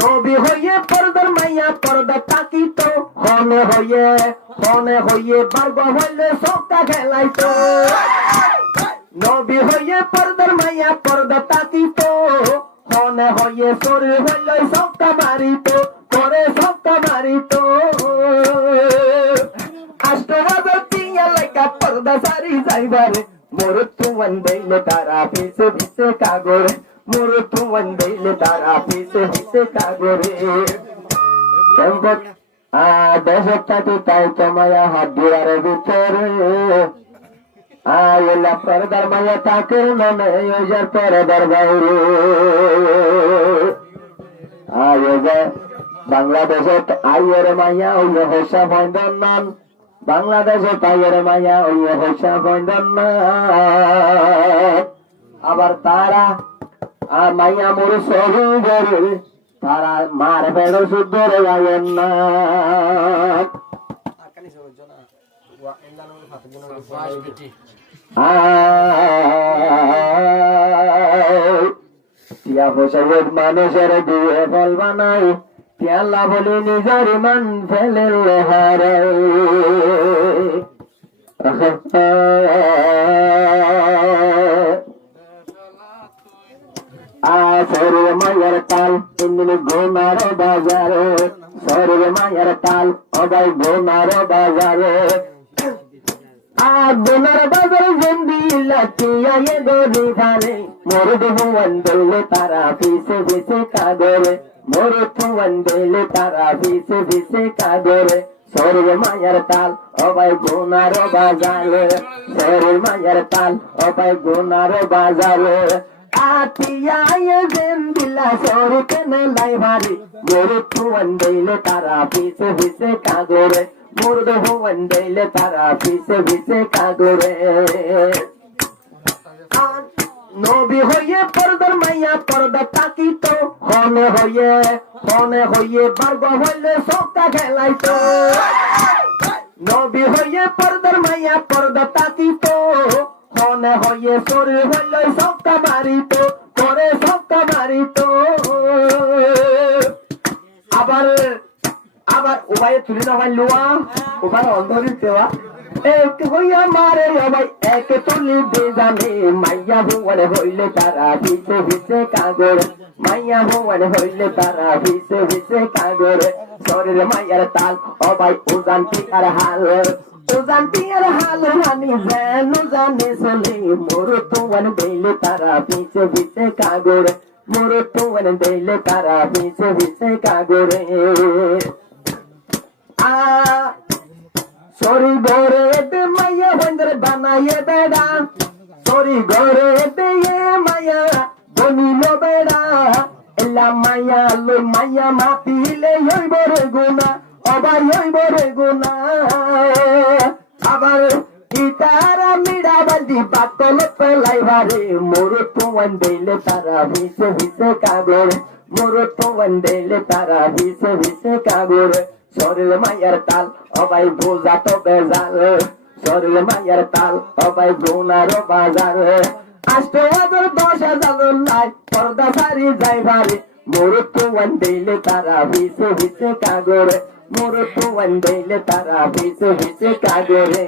নবী হইয়ে পর্দার মাইয়া পর্দা তাকিত, হনে হইয়ে বার্গ হইলে সবটা খেলাইতো। নবী হইয়ে পর্দার মাইয়া পর্দা তাকিত, হনে হইয়ে শরীর হইলে সবটা মারিত, করে সবটা মারিত। আষ্টবাজার টিয়া লাইকা পর্দা সারি যাইবারে, মোর তু বন্দেইলে তারা পিছে পিছে কাগরে, মোর তু বন্দেইলে তারা পিছে পিছে কাগরে। দেশটাতে তাই তোমায়া হাত দিয়ারে ভিতরে, আইলা পর্দার মায়া তাকে ননে ওজার পর্দার বাইরে। বাংলাদেশে আইয়ের মায়া ওই হোসা বন্ধন নান, বাংলাদেশে আইয়ের মায়া ওই হোসা বন্ধন নান। আবার তারা মাইয়া মোর সরু গরে, তারা মার বেড় শুদ্ধ রে যাবেন না। টিয়া পয়সা মানুষের দিয়ে ফল বানাই, টিয়াল্লা বলি নিজের মান ফেলে হারাই। শরীর মায়ের তাল ইন্দিনি গোনার বাজারে, শরীর মায়ের তাল অবাই গোনার বাজারে। গোনার বাজারে জন্দি লাঠিয়া এ গরি ধারে, মোর ভুবন দিলে তারা পিছে পিছে কাগরে, মোর ভুবন দিলে তারা পিছে পিছে কাগরে। শরীর মায়ের তাল অবাই গোনার বাজারে, শরীর মায়ের তাল অবাই গোনার বাজারে। আতিয়ায় জেন্দিলা সরুতে নেলাই ভারি, মোর ভুবন দিলে তারা পিছে পিছে কাগরে, মোর ভুবন দিলে তারা পিছে পিছে কাগরে। নবী হইয়ে পর্দার মাইয়া পর্দা তাকিত, হনে হইয়ে বার্গ হইলে সবটা খেলাইতো। নবী হইয়ে পর্দার মাইয়া পর্দা তাকিত, হনে হইয়ে শরীর হইলে সবটা মারিত, করে সবটা মারিত। আবার উবাই তুলি না ভাই লোয়া, উবাই অন্ধরিত দেওয়া এক হইয়া মারে ভাই এক তুলি বেজানে। মাইয়া ভুবন হইলে তারা ভিসে ভিসে কাগরে, মাইয়া ভুবন হইলে তারা ভিসে ভিসে কাগরে। শরীর মাইয়ার তাল অবাই উজানটি আর হাল, উজানটি আর হাল হানি যেন জানে চলে। মোর ভুবন দিলে তারা ভিসে ভিসে কাগরে, মোর ভুবন দিলে তারা ভিসে ভিসে কাগরে। সরি ঘরে মাইয়া বন্ধরে বানাইয়ে বেড়া, সরি ঘরে মাইয়া বনিল বেড়া। এলা মাইয়া লই মাইয়া মাতিলে হইব রে গুনা, অবাই হইব রে গুনা। আবার ইতারা মিড়া বালদি বাতল পেলাইবারে, মোর ভুবন দিলে তারা ভিসে ভিসে কাগরে, মোর ভুবন দিলে তারা ভিসে ভিসে কাগরে। শরীর মায়ের তাল অবাই বোঝা তো বেজাল, শরীর মায়ের তাল অবাই গোনার বাজার। ৮,০০০ ১০,০০০ নাই পর্দা সারি যাইবারে, মোর ভুবন দিলে তারা ভিসে ভিসে কাগরে, মোর ভুবন দিলে তারা ভিসে ভিসে কাগরে।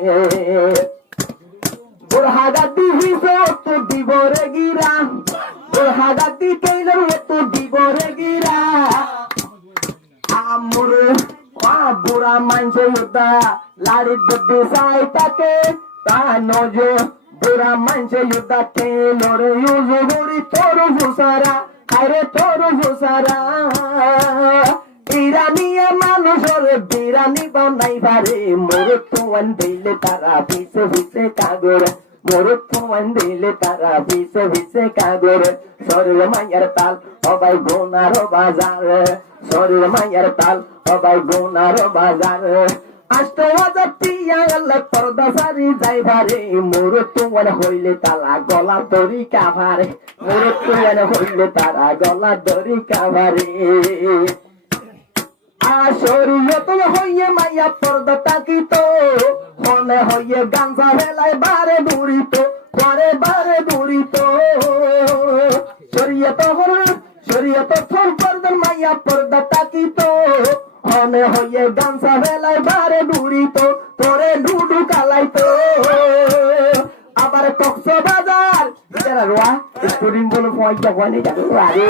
বুড়হাগাতি হিসো তো দিব রে গিরা, বুড়হাগাতি কেইলের তো দিব রে গিরা। আমর বুড়া মানছে ইউদা লাড়ি দুধি সাইটাকে তানজ, বুড়া মানছে ইউদা তেলর ইউজ গুড়ি তোর ভুসারা, আরে তোর ভুসারা। ইরানিয়া মানুষের বিরানি বানাই পারে, মোর ভুবন দিলে তারা পিছে পিছে কাগরে, মোর ভুবন দিলে তারা পিছে পিছে কাগরে। শরীর মায়ের তাল অবাই গোনার বাজার, শরীর মায়ের তাল অবাই গোনার বাজার। ৮,০০০ টিয়া গেলে পর্দা সারি যাইবারে, মোর ভুবন হইলে তালা গলা দড়ি কাভারে, মোর ভুবন হইলে তারা গলা দড়ি কাভারে। শরীয়ত হইয়ে মাইয়া পর্দা তাকিত, হনে হইয়ে গাঞ্জা ভেলায় বারে দূরিত, বারে বারে দূরিত। শরীয়ত ফোন করবেন মাইয়া পর্দা তাকিত হনে হয়ে গামছা বেলায় বারে ডুরিত তোরে ডুডু কালাইতো আবার কক্সবাজার রোয়া স্টুডেন্ট বলে পয়সা বলে আরে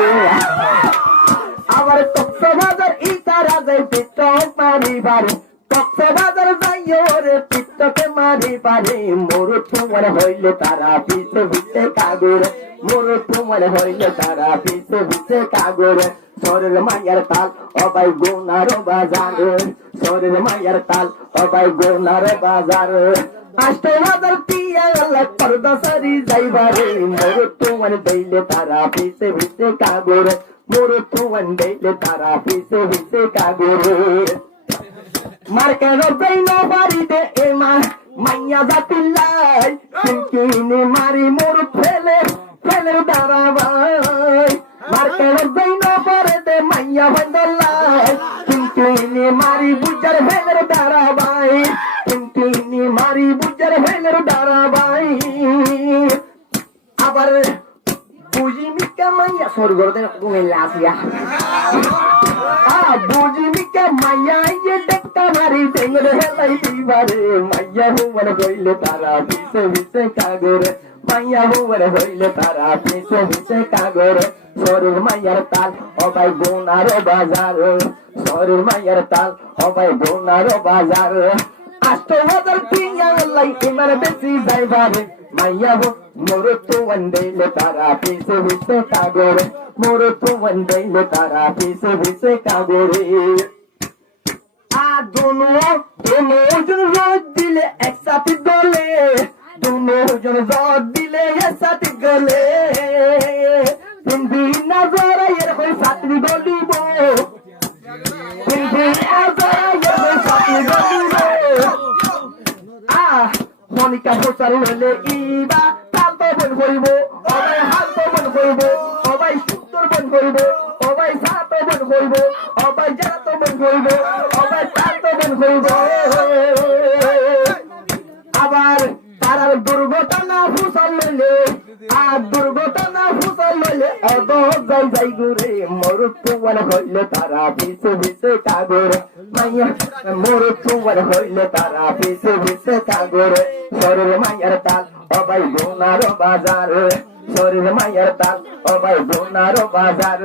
আবার কক্সবাজার ইতারা যাই টিকটক মারিবারে কক্সবাজার যাইও রে টিকটকে মারিবারে মোর তোমার হইলে তারা পিছে পিছে কাগরে মোর তোমার হইলে তারা পিছে পিছে কাগরে সরের মায়ার তাল অবাই গোনার বাজার সরের মায়ার তাল অবাই গোনার বাজার আষ্টবাজার পিয়া গেলে পর্দা সারি যাইবারে মোর তোমার দইলে তারা পিছে পিছে কাগরে মোর তোমার দইলে তারা পিছে পিছে কাগরে মার্কেট বেইন বাড়িতে এমা মাইয়া জাতিল্লাই কিনকিনি মারি মোর ফেলে ফেলে দাঁড়াবাই মার্কেট বেইন বাড়িতে মাইয়া বন্ধলাই কিনকিনি মারি বুঝার ফেলে দাঁড়াবাই কিনকিনি মারি বুঝার ফেলে দাঁড়াবাই আবার বুঝি মিকা মাইয়া স্বর্গতে কুমিল্লা আসিয়া বুঝি মিকা মাইয়া ইয়ে দেখা মারি টেঙ্গরে হেলাই দিবারে মাইয়া হুমর হইলে তারা পিছে পিছে কাগরে মাইয়া হুমর হইলে তারা পিছে পিছে কাগরে শরীর মাইয়ার তাল অবাই গোনার বাজার শরীর মাইয়ার তাল অবাই গোনার বাজার আষ্টবাজার পিয়া লাই এবার বেশি যাইবারে মাইয়া হো মোর তো वंदेले तारा পিছে পিছে কাগরে মোর তো वंदेले तारा পিছে পিছে কাগরে दोनों जन रोज दिले एक साथ गले दोनों जन रोज दिले एक साथ गले हिंदी नजारा ये कोई साथ गली बो हिंदी नजारा ये कोई साथ गली बो मोनिका होसार होले इबा ताल तो बन होइबो ओबाई हाल तो बन होइबो ओबाई सुंदर बन होइबो ओबाई सात तो बन होइबो ओबाई जरा तो बन होइबो ओबाई ताल तो बन होइबो আবার তারার দুর্ঘটনা ফুসল লইলে দুর্ঘটনা ফুসল লইলে অত যাই যাই ঘুরে মোর তোমার হইলে তারা পিছে পিছে কাগরে মাইয়া মোর তোমার হইলে তারা পিছে পিছে কাগরে শরীর মাইয়ার তাল অবাই গোনার বাজার শরীর মাইয়ার তাল অবাই গোনার বাজার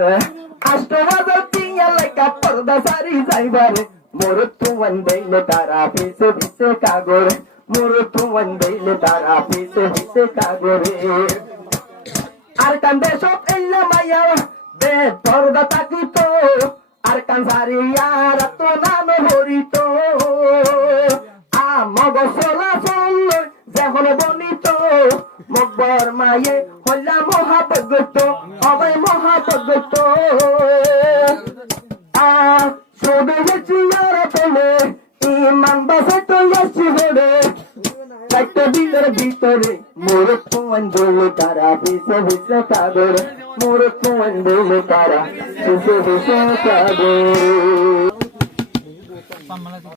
আষ্টবাজার পিয়া লাইকা পর্দা সারি যাইবারে মোর তোমার হইলে তারা পিছে পিছে কাগরে মোর তোমার হইলে তারা পিছে পিছে কাগরে আর কান্দে সব এলে মাইয়া দে পর্দা তাকিতো আর কানসারিয়ার তো নাম হরিত মগ সোলা চল যখন বনিত মকবর মায়ে হইলা মহাপগত অবাই মহাপগত সবে গেছি আর তোলে ইমান বাসে তো আসছি হরে একটা দিলের ভিতরে মোর তোমার দোলে তারা পিছে পিছে কাগরে মোর তোমার দোলে তারা পিছে পিছে কাগরে